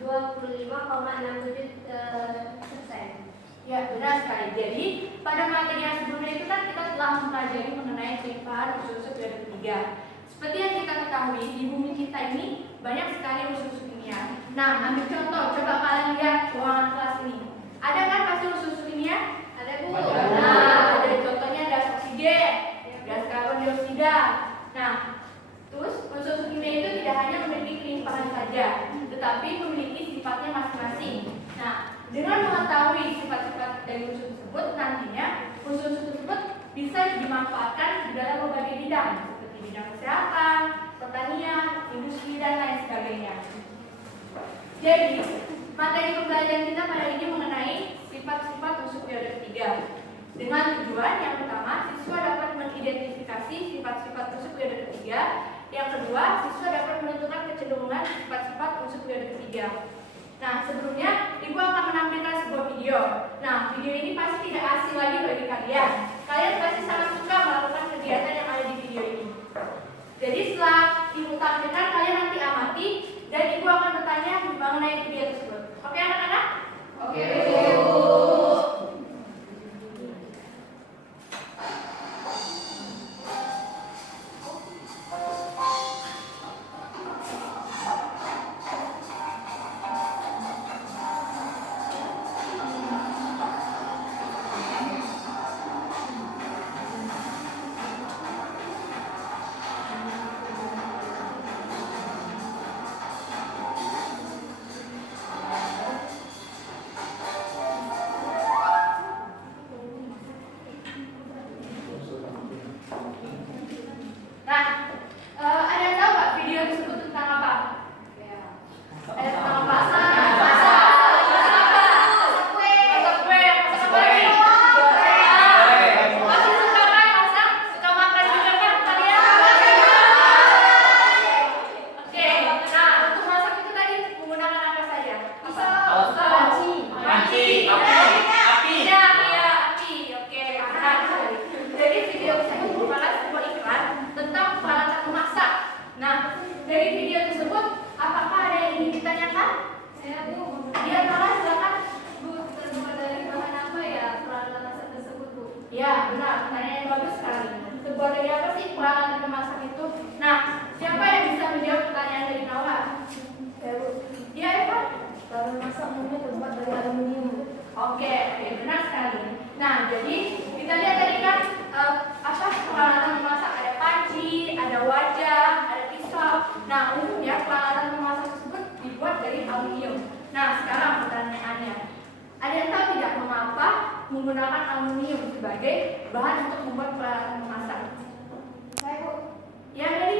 25,67%. Ya, benar sekali. Jadi, pada materi yang sebelumnya itu kan kita telah mempelajari mengenai kelimpahan usus-usus periode ketiga. Seperti yang kita ketahui, di bumi kita ini banyak sekali usus-usus kimia. Nah, ambil contoh, coba kalian lihat ruangan kelas ini. Ada kan pasti usus-usus kimia? Ada, Bu. Nah, ada contohnya gas oksigen, gas karbon dioksida. Nah, terus usus-usus kimia itu tidak hanya memiliki kelimpahan saja, tetapi memiliki sifatnya masing-masing. Nah, dengan mengetahui sifat-sifat dari usus tersebut, nantinya usus tersebut bisa dimanfaatkan di dalam berbagai bidang, seperti bidang kesehatan, pertanian, industri, dan lain sebagainya. Jadi, materi pembelajaran kita pada ini mengenai sifat-sifat usus periode ketiga. Dengan tujuan yang pertama, siswa dapat mengidentifikasi sifat-sifat usus periode ketiga. Yang kedua, siswa dapat menentukan kecenderungan sifat-sifat usus periode ketiga. Nah, sebelumnya Ibu akan menampilkan sebuah video. Nah, video ini pasti tidak asing lagi bagi kalian. Kalian pasti sangat suka melakukan kegiatan yang ada di video ini. Jadi setelah Ibu tampilkan, kalian nanti amati dan Ibu akan bertanya mengenai video tersebut. Oke, anak-anak? Oke, Bu. Ya, benar. Pertanyaan yang bagus sekali. Terbuat dari apa sih peralatan memasak itu? Nah, siapa yang bisa menjawab pertanyaan dari Nawa? Ya, Bu. Ya, Eva? Peralatan memasak umumnya terbuat dari aluminium. Oke, benar sekali. Nah, jadi kita lihat tadi kan apa peralatan memasak, ada panci, ada wajan, ada pisau. Nah, umumnya peralatan memasak tersebut dibuat dari aluminium. Nah, sekarang pertanyaannya, ada yang tahu tidak mengapa menggunakan aluminium sebagai bahan untuk membuat peralatan memasak? Saya, Bu. Ya, jadi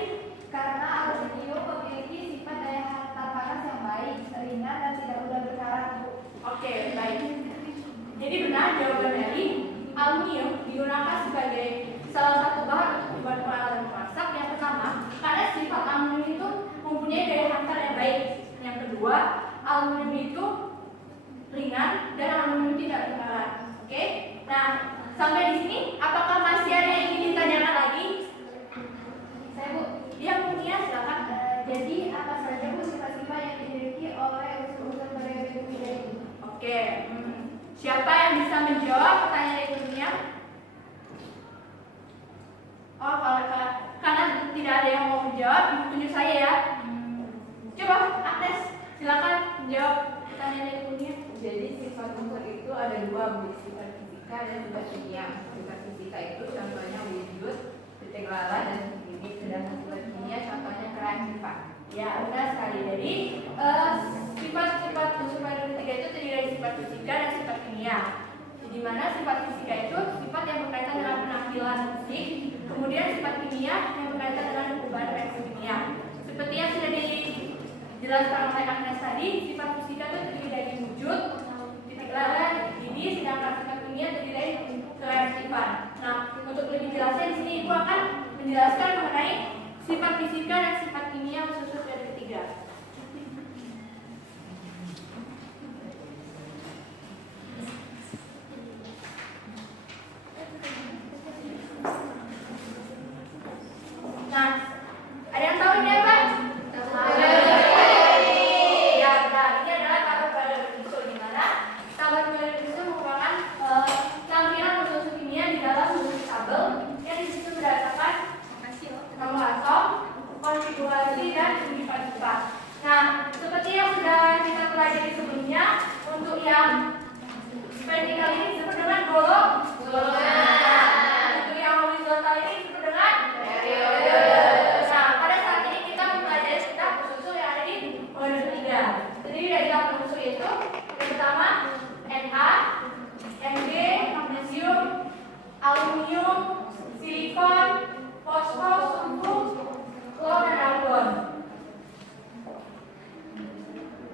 Karena aluminium memiliki sifat daya tahan panas yang baik, ringan dan tidak mudah berkarat, Bu. oke, baik. Jadi benar jawaban dari aluminium digunakan sebagai salah satu bahan untuk membuat peralatan memasak. Yang pertama, karena sifat aluminium itu mempunyai daya hantar yang baik. Yang kedua, aluminium itu ringan dan aluminium tidak berkarat. Oke? Nah, sampai di sini apakah masih ada yang ingin ditanyakan lagi? Saya, Bu. Ya, mungkin silakan. Jadi apa saja, Bu, sifat-sifat yang dimiliki oleh unsur-unsur periode ketiga ini? Oke. Siapa yang bisa menjawab pertanyaan berikutnya? Oh, karena tidak ada yang mau menjawab, Ibu tunjuk saya ya. Coba, Agnes, silakan menjawab pertanyaan berikutnya. Jadi sifat unsur itu ada dua, Bu, sifat fisika dan sifat kimia. Sifat fisika itu contohnya wujud, titik lala, dan segini. Sedangkan sifat kimia contohnya kereaktifan. Ya, benar sekali. Jadi sifat-sifat unsur periode ketiga itu terdiri dari sifat fisika dan sifat kimia. Di mana sifat fisika itu sifat yang berkaitan dengan penampilan fisik, kemudian sifat kimia yang berkaitan dengan perubahan reaksi kimia. Seperti yang sudah dijelaskan oleh Agnes tadi, sifat fisika itu terdiri dari wujud, titik lala, titik didih, sedangkan sifat kimia terdiri dari kereaktifan. Nah, untuk lebih jelasnya di sini Ibu akan menjelaskan mengenai sifat fisika dan sifat kimia usus periode ketiga. Nah, ada yang tahu ini apa? Ya, benar. Ini konfigurasi, dan sifat-sifat. Nah, seperti yang sudah kita pelajari sebelumnya, untuk yang vertikal ini disebut dengan golongan. Untuk yang horizontal ini disebut dengan periode. Nah, pada saat ini kita mempelajari tentang unsur yang ada di periode ketiga. Terdiri dari 8 unsur itu. Yang pertama Na, Mg, magnesium, aluminium, silikon, fosfor, sulfur, klor, dan argon.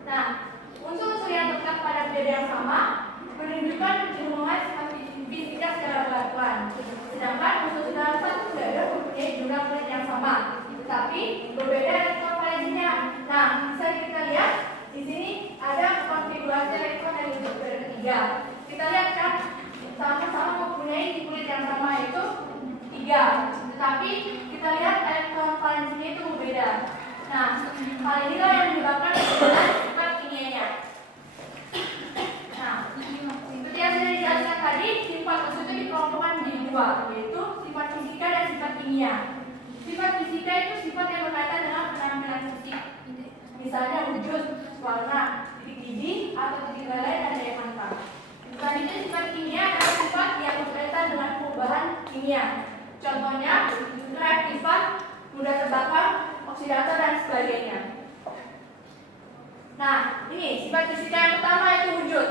Nah, unsur-unsur yang terletak pada periode yang sama menunjukkan hubungan sifat fisika secara berlakuan. Sedangkan unsur dalam satu periode mempunyai jumlah planet yang sama, tetapi berbeda elektron valensinya. Nah, bisa kita lihat di sini ada konfigurasi elektron dari unsur periode ketiga. Kita lihat kan, sama-sama mempunyai tipe yang sama, yaitu 3. Tetapi kita lihat elektron valensinya itu berbeda. Nah, hal inilah yang menyebabkan perbedaan sifat kimianya. Nah, seperti yang sudah dijelaskan tadi, sifat unsur itu dikelompokkan menjadi 2, yaitu sifat fisika dan sifat kimia. Sifat fisika itu sifat yang berkaitan dengan penampilan fisik, misalnya wujud, warna, titik didih, atau titik leleh, dan daya hantam. Selanjutnya, sifat kimia adalah sifat yang berkaitan dengan perubahan kimia. Contohnya, reaktifan, mudah terbakar, oksidator, dan sebagainya. Nah, ini sifat fisika yang pertama itu wujud.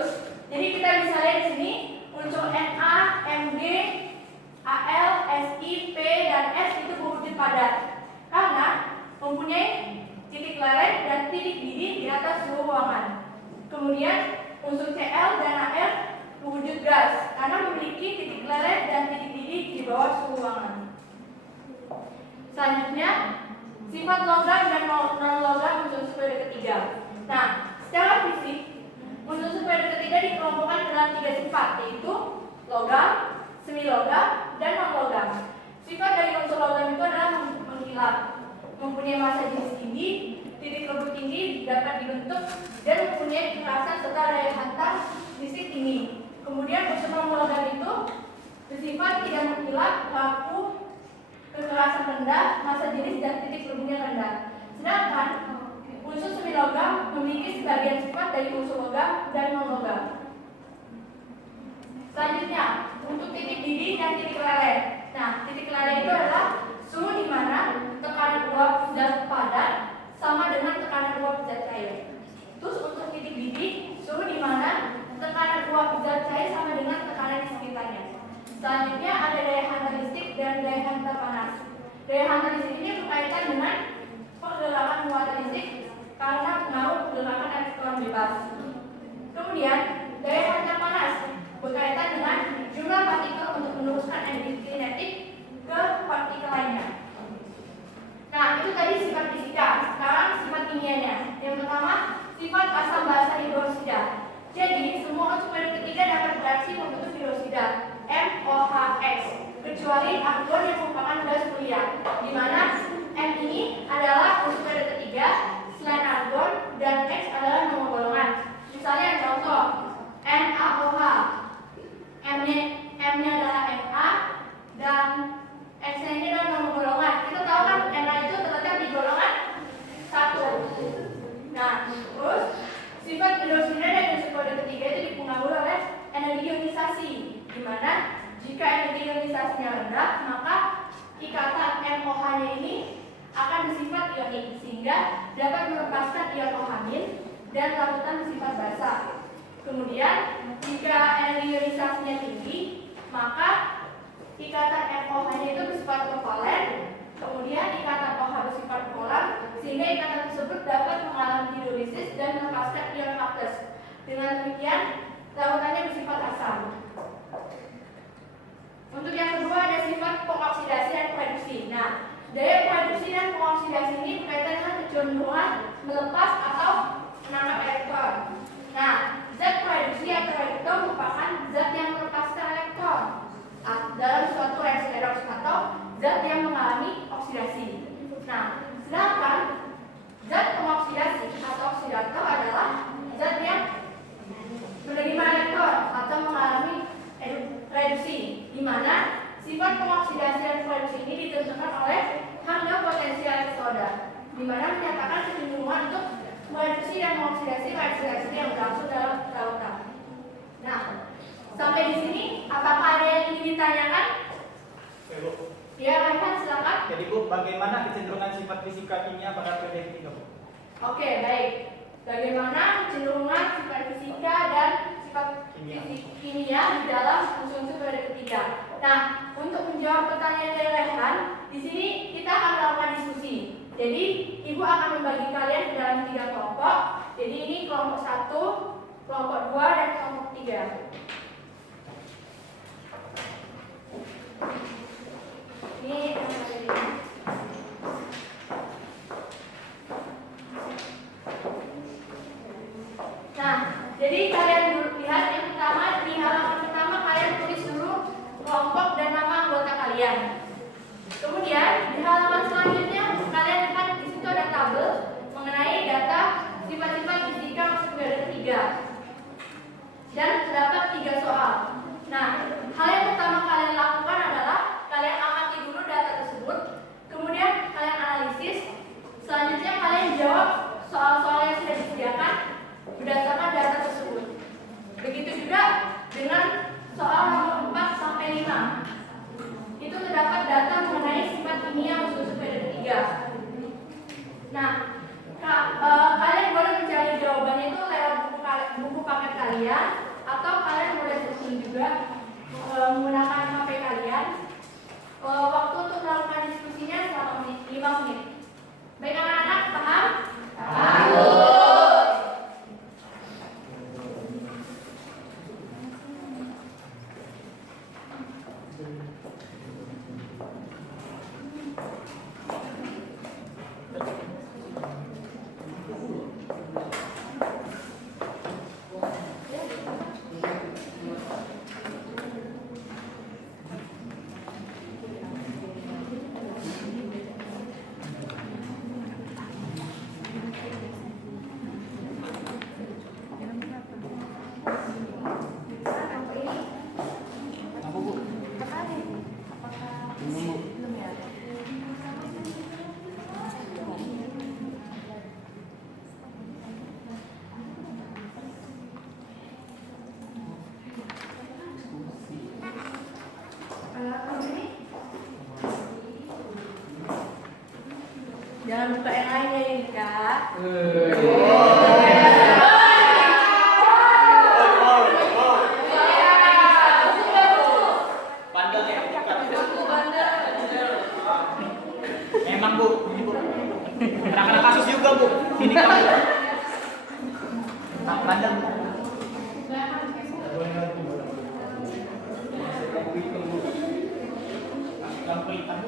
Jadi kita bisa lihat di sini unsur Na, Mg, Al, Si, P, dan S itu berwujud padat karena mempunyai titik leleh dan titik didih di atas seluruh ruangan. Kemudian unsur Cl dan Al berwujud gas karena memiliki titik leleh dan titik didih di bawah seluruh ruangan. Selanjutnya, sifat logam dan non-logam unsur periode ketiga. Nah, secara fisik, unsur periode ketiga dikelompokkan dalam 3 sifat, yaitu logam, semilogam, dan non-logam. Sifat dari unsur logam itu adalah mengkilap, mempunyai massa jenis tinggi, titik lebur tinggi, dapat dibentuk, dan mempunyai kekerasan serta daya hantam listrik tinggi. Kemudian unsur non-logam itu bersifat tidak mengkilap, rapuh, kekerasan rendah, massa jenis dan titik leburnya rendah. Sedangkan unsur semilogam memiliki sebagian sifat dari unsur logam dan non-logam. Selanjutnya, untuk titik didih dan titik leleh. Nah, titik leleh itu adalah suhu di mana tekanan uap zat padat sama dengan tekanan uap zat cair. Terus untuk titik didih, suhu di mana tekanan uap zat cair sama dengan tekanan di sekitarnya. Selanjutnya ada daya hantam listrik dan daya hantam panas. Daya hantam listrik ini berkaitan dengan pergerakan muatan listrik karena pengaruh pergerakan elektron bebas. Kemudian daya hantam panas berkaitan dengan jumlah partikel untuk meneruskan energi kinetik ke partikel lainnya. Nah, itu tadi sifat fisika. Sekarang sifat kimianya. Yang pertama, sifat asam basa hidrosida. Jadi, semua unsur periode ketiga dapat bereaksi membentuk hidrosida MOHX, kecuali argon yang merupakan gas kuliah, di mana M ini adalah unsur periode ketiga, selain argon, dan X adalah nomor golongan. Misalnya contoh NaOH, M-nya adalah Na, dan X-nya ini adalah nomor golongan. Kita tahu kan Na itu terletak di golongan 1. Nah, terus sifat hidrosida dan unsur periode ketiga itu dipengaruhi oleh energi ionisasi, di mana jika energi ionisasinya rendah, maka ikatan MOH-nya ini akan bersifat ionik, sehingga dapat melepaskan ion OH- dan larutan bersifat basa. Kemudian, jika energi ionisasinya tinggi, maka ikatan MOH-nya itu bersifat kovalen, kemudian ikatan OH bersifat polar, sehingga ikatan tersebut dapat mengalami hidrolisis dan melepaskan ion H+. Dengan demikian, larutannya bersifat asam. Untuk yang kedua ada sifat pengoksidasi dan reduksi. Nah, daya reduksi dan pengoksidasi ini berkaitan dengan kecenderungan melepas atau menangkap elektron. Nah, zat reduksi atau reduktor merupakan zat yang melepaskan elektron dalam suatu reaksi redoks atau zat yang mengalami oksidasi. Nah, sedangkan zat pengoksidasi atau oksidator adalah zat yang menerima elektron atau mengalami reduksi, di mana sifat pengoksidasi dan reduksi ini ditentukan oleh harga potensial elektroda. di mana menyatakan kecenderungan untuk mereduksi dan mengoksidasi reaksi-reaksi yang berlangsung dalam lautan. Nah, sampai di sini apakah ada yang ingin ditanyakan? Oke, Bu. Ya, Raihan, silakan. Jadi Bu, bagaimana kecenderungan sifat fisika kimia pada periode ketiga, Bu? Oke, baik. Bagaimana kecenderungan sifat fisika dan sifat kimia di dalam unsur-unsur periode ketiga? Nah, untuk menjawab pertanyaan dari Raihan, di sini kita akan melakukan diskusi. Jadi, Ibu akan membagi kalian ke dalam 3 kelompok. Jadi ini kelompok 1, kelompok 2, dan kelompok 3. Ini yang ada di sini. Nah, jadi kalian lihat yang pertama, di halaman pertama kalian tulis dulu kelompok dan nama anggota kalian. Kemudian di halaman selanjutnya kalian lihat di situ ada tabel mengenai data sifat-sifat fisika untuk periode ketiga. Dan terdapat 3 soal. Nah, hal yang pertama kalian lakukan adalah kalian amati dulu data tersebut, kemudian kalian analisis. Selanjutnya kalian jawab soal-soal yang sudah disediakan berdasarkan data tersebut. Begitu juga dengan soal nomor 4 sampai 5. Itu terdapat data mengenai sifat kimia unsur periode ketiga. Nah, kalian boleh mencari jawabannya itu lewat buku paket kalian, atau kalian boleh susun juga menggunakan HP kalian. Waktu untuk melakukan diskusinya selama 5 menit. Baik anak-anak, paham? Paham. Jangan buka yang lainnya ya, Kak. Memang Bu, ini Bu. Terang-terang kasus juga Bu. Ini kamu. Bandel Bu. Lampu hitam Bu.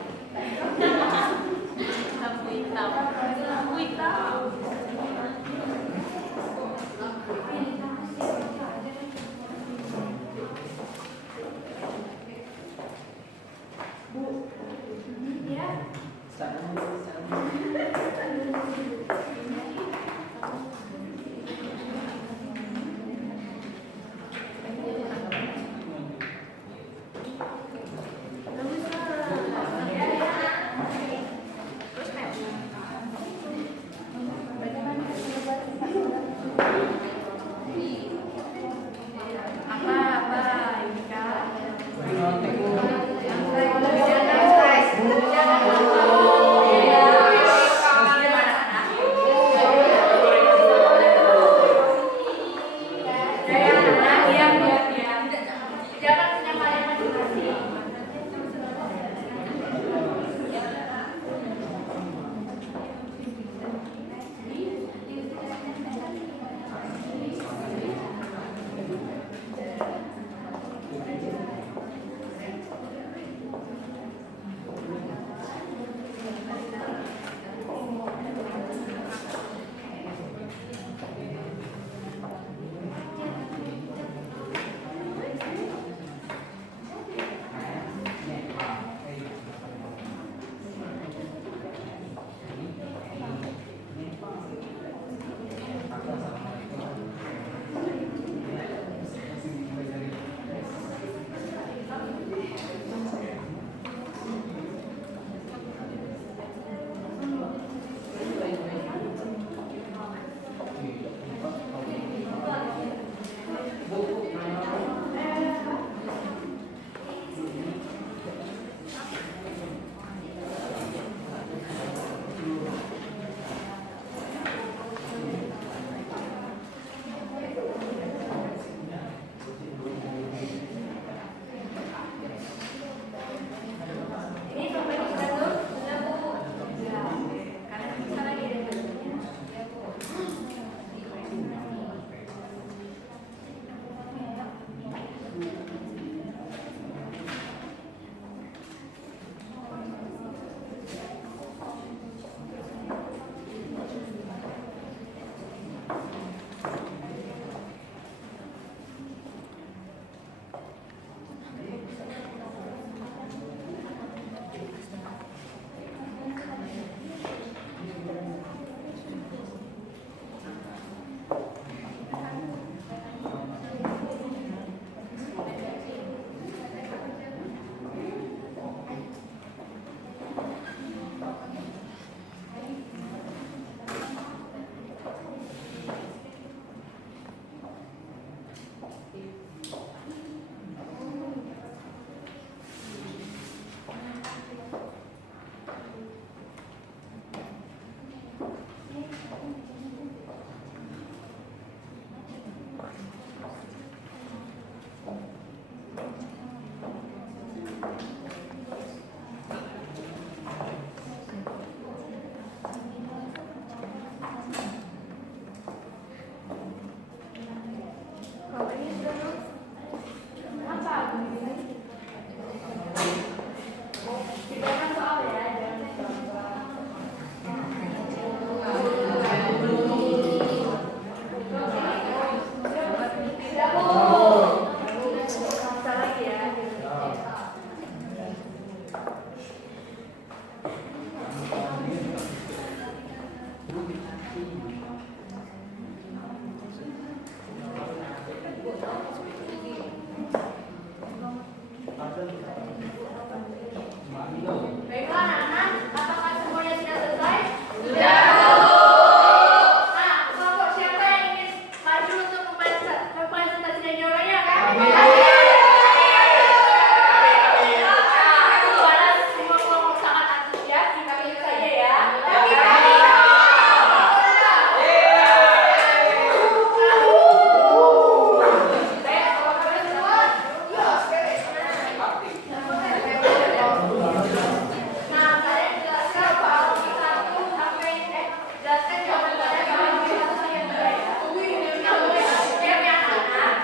Baiklah anak-anak, apakah semuanya sudah selesai? Sudah. Nah, kelompok siapa yang ingin maju untuk mempresentasikan jawabannya? Karena semua kelompok sangat antusias, kita ikut saja ya. Baik, apakah kalian semua? Nah, kalian jelaskan soal 1 sampai jelaskan jawabannya soal 1 sampai 3 ya. Siap ya anak-anak?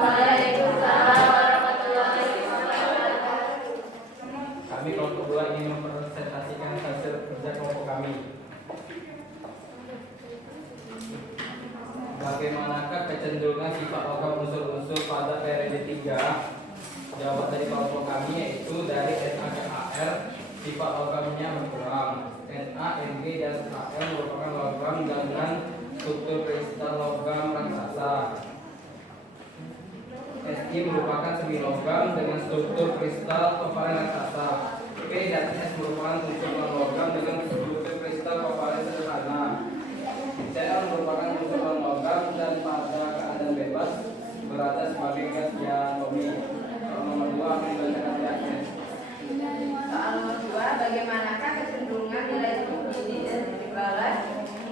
Waalaikumsalam warahmatullahi wabarakatuh. Kami kelompok 2 ingin mempresentasikan hasil kerja kelompok kami. Bagaimanakah kecenderungan sifat logam unsur-unsur pada periode 3? Jawaban dari kelompok kami yaitu dari Na ke Ar, sifat logamnya berkurang. Na, Mg, dan Al merupakan logam dengan struktur kristal logam raksasa. Si merupakan semi logam dengan struktur kristal kovalen raksasa. P dan S merupakan unsur non-logam dengan struktur kristal kovalen sederhana. Cl merupakan unsur non-logam dan pada keadaan bebas berada sebagai gas diatomi. Soal nomor 2 akan dibacakan reaksinya. Soal nomor 2, bagaimanakah kecenderungan nilai struktur titik dan titik lalat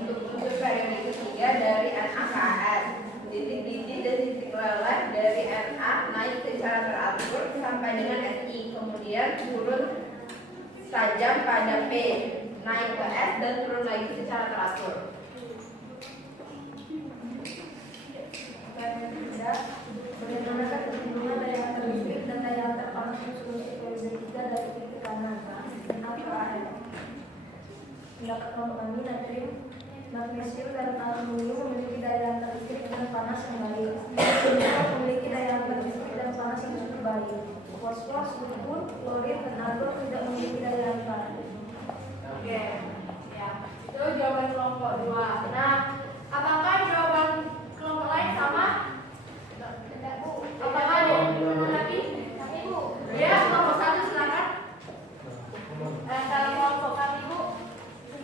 untuk unsur periode ketiga dari Na ke Ar? Titik-titik dan titik lalat dari Na naik secara teratur sampai dengan Si, kemudian turun tajam pada P, naik ke S dan turun lagi secara teratur. Bagaimanakah kecenderungan daya hantar listrik dan daya hantar panas unsur-unsur periode 3 dari titik kanan A ke Ar? Pendapat kelompok kami, natrium, magnesium, dan aluminium memiliki daya hantar listrik dan panas yang baik. Nikel memiliki daya hantar listrik dan panas yang cukup baik. Fosfor, sulfur, klorin, dan argon tidak memiliki daya hantar. Oke, ya. Itu jawaban kelompok 2. Nah, apakah jawaban kelompok lain sama? Apakah ada yang menanggapi? Bu. Ya, kelompok 1 silakan. Kalau kelompok kami Bu,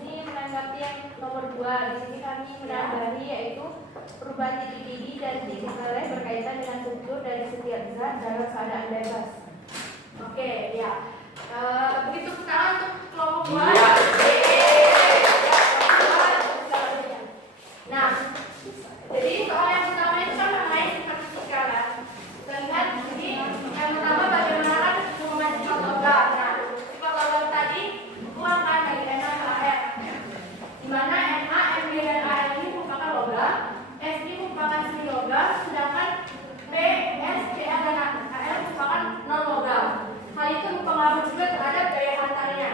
ini menanggapi yang nomor 2. Di sini kami menambahkan yaitu perubahan titik didih dan titik meleleh berkaitan dengan struktur dari setiap zat dalam keadaan bebas. Oke, ya. Begitu sekarang untuk kelompok 2. Nah, jadi soal yang pertama itu kan mengenai sifat fisika kan. Kita lihat di sini yang pertama bagaimana hubungan sifat logam. Nah, sifat logam tadi bukan dari Na ke Ar. Di mana Na, Mg, dan Al ini merupakan logam, S ini merupakan semi logam, sedangkan P, S, Cl, dan Al merupakan non logam. Hal itu mempengaruhi juga terhadap daya hantarnya.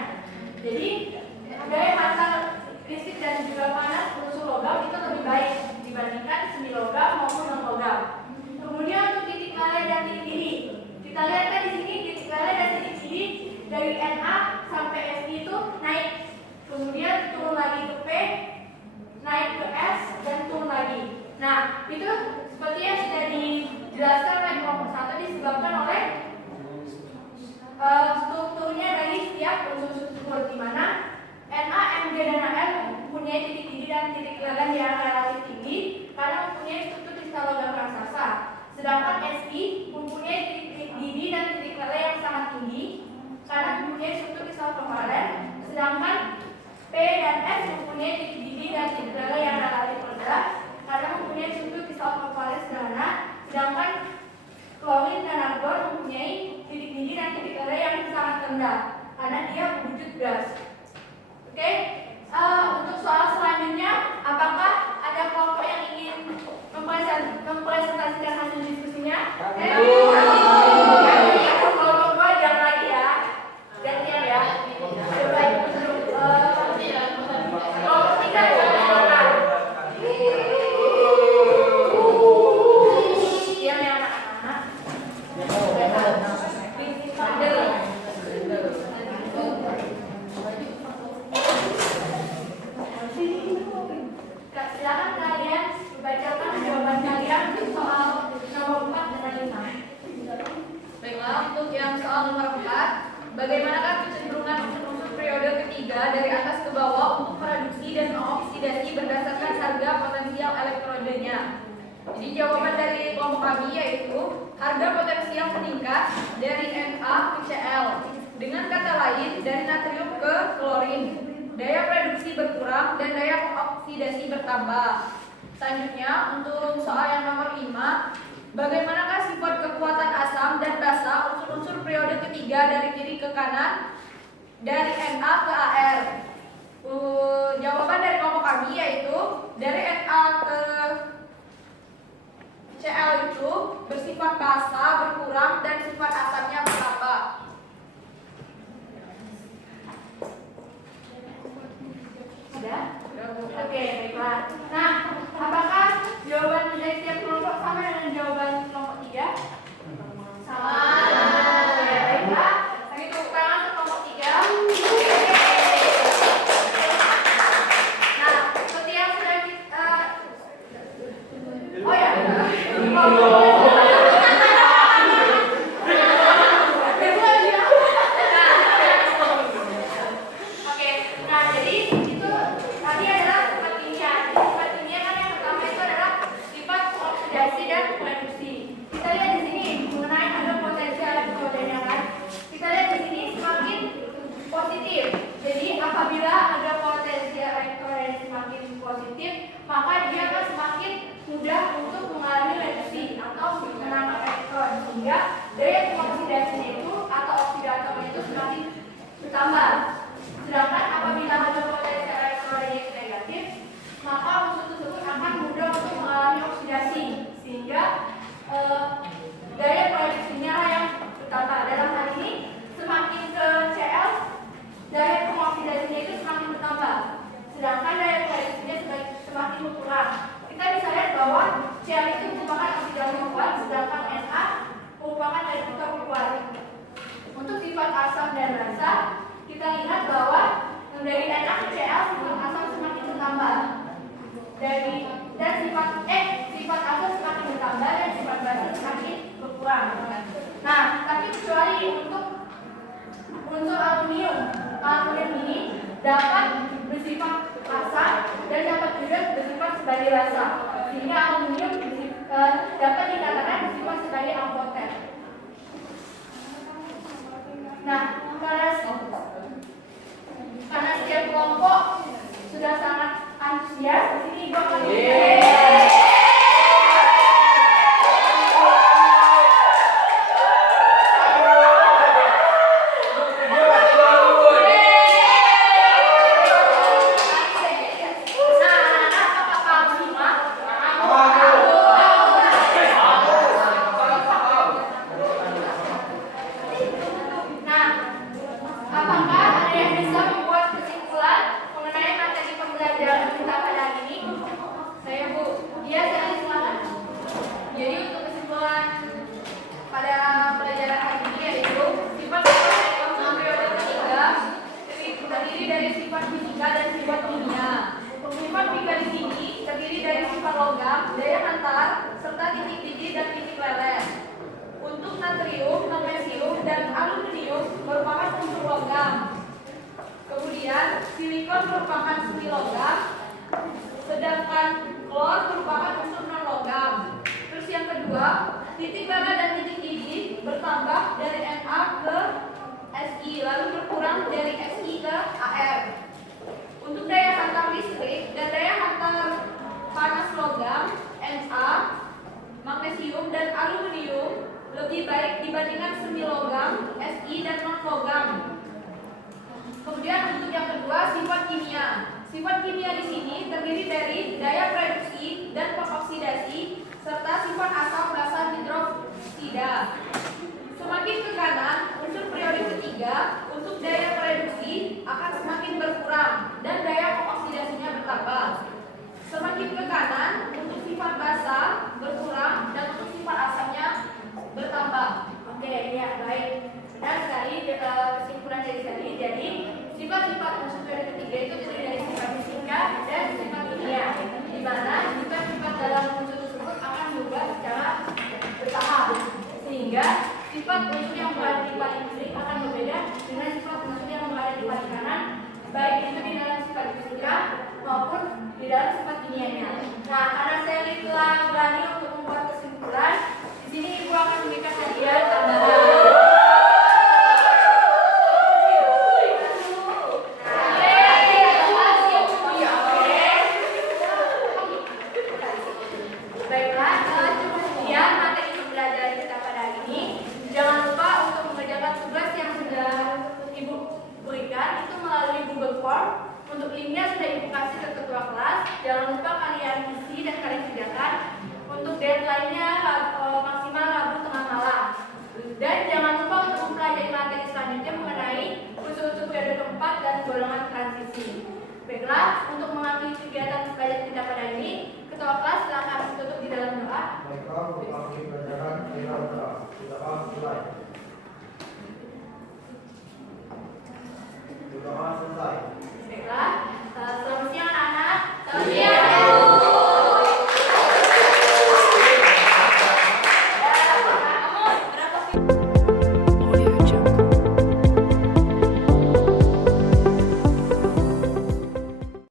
Jadi daya hantar listrik dan juga panas unsur logam itu lebih baik dibandingkan semi logam maupun non logam. Kemudian untuk titik meleleh dan titik didih, kita lihat kan di sini titik meleleh dan titik didih dari Na sampai S itu naik, kemudian turun lagi ke P, naik ke S dan turun lagi. Nah itu seperti yang sudah dijelaskan oleh kelompok 1 disebabkan oleh strukturnya dari setiap unsur-unsur di mana Na, Mg, dan Al mempunyai titik didih dan titik meleleh yang relatif tinggi karena mempunyai struktur kristal logam raksasa. Sedangkan Si mempunyai titik didih dan titik meleleh yang sangat tinggi karena mempunyai struktur kristal kovalen. Sedangkan P dan S mempunyai titik didih dan titik meleleh yang relatif rendah karena mempunyai struktur kristal kovalen sederhana. Sedangkan klorin dan argon mempunyai titik didih dan titik meleleh yang sangat rendah karena dia berwujud gas. Oke, untuk soal selanjutnya, apakah ada kelompok yang ingin mempresentasikan hasil diskusinya? Kelompok 2 jangan lagi ya, gantian ya. Baik, kelompok 3 silakan. Diam ya anak-anak. bagaimanakah kecenderungan unsur-unsur periode ketiga dari atas ke bawah untuk produksi dan mengoksidasi berdasarkan harga potensial elektrodenya? Jadi jawaban dari kelompok kami yaitu harga potensial meningkat dari Na ke Cl. Dengan kata lain, dari natrium ke klorin. Daya produksi berkurang dan daya oksidasi bertambah. Selanjutnya untuk soal yang nomor 5, bagaimanakah sifat kekuatan asam dan basa unsur-unsur periode ketiga dari kiri ke kanan dari Na ke Ar? Jawaban dari kelompok kami yaitu dari Na ke Cl itu bersifat basa berkurang dan sifat asamnya bertambah. Sudah? Oke, baiklah. Nah, apakah jawaban dari setiap kelompok sama dengan jawaban kelompok 3? Sama. Oke, baiklah. Kami tepuk tangan untuk kelompok 3. Nah, seperti yang sudah kita oh ya. Oke, nah jadi itu tadi adalah sifat kimia. Sifat kimia kan yang pertama itu adalah sifat oksidasi dan reduksi. Kita lihat di sini mengenai ada potensi elektrodenya kan. Kita lihat di sini semakin positif. Jadi apabila ada potensi elektrodenya semakin positif, maka dia akan semakin mudah untuk mengalami reduksi atau menambah elektron, sehingga daya oksidasinya itu atau oksidatornya itu semakin bertambah. Sedangkan apabila ada potensi elektrodenya itu negatif, maka unsur tersebut akan mudah untuk mengalami oksidasi, sehingga daya produksinya yang bertambah. Dalam hal ini semakin ke Cl, daya pengoksidasinya itu semakin bertambah, sedangkan daya produksinya semakin berkurang. Kita bisa lihat bahwa Cl itu merupakan oksidator kuat, sedangkan Na merupakan reduktor kuat. Untuk sifat asam dan basa, kita lihat bahwa dari Na ke Cl sifat asam semakin bertambah. Dan sifat asam semakin bertambah dan sifat basa semakin berkurang. Nah, tapi kecuali untuk unsur aluminium. Aluminium ini dapat bersifat asam dan dapat juga bersifat sebagai basa, sehingga aluminium dapat dikatakan bersifat sebagai amfoter. Nah, karena setiap kelompok sudah sangat antusias, di sini gua akan silikon merupakan semi logam, sedangkan klor merupakan unsur non logam. Terus yang kedua, titik laba dan titik didih bertambah dari Na ke Si, lalu berkurang dari Si ke Ar. Untuk daya hantar listrik dan daya hantar panas logam Na, magnesium dan aluminium lebih baik dibandingkan semi logam, Si dan non logam. Kemudian untuk yang kedua, sifat kimia. Sifat kimia di sini terdiri dari daya reduksi dan pengoksidasi serta sifat asam basa hidroksida. Semakin ke kanan, unsur periode ketiga untuk daya reduksi akan semakin berkurang dan daya pengoksidasinya bertambah. Semakin ke kanan, untuk sifat basa berkurang dan untuk sifat asamnya bertambah. Oke, ya baik. Benar sekali kesimpulan dari tadi. Jadi sifat-sifat unsur periode ketiga itu terdiri dari sifat fisika dan sifat kimia, di mana sifat-sifat dalam unsur tersebut akan berubah secara bertahap, sehingga sifat unsur yang paling penting akan berbeda sudah Ibu kasih ke ketua kelas. Jangan lupa kalian isi dan kalian kerjakan. Untuk deadline-nya maksimal Rabu tengah malam. Dan jangan lupa untuk mempelajari materi selanjutnya mengenai unsur-unsur periode keempat dan golongan transisi. Baiklah, untuk mengakhiri kegiatan belajar kita pada ini, ketua kelas silakan tutup di dalam doa. Mereka memahami pelajaran kira-kira. Kita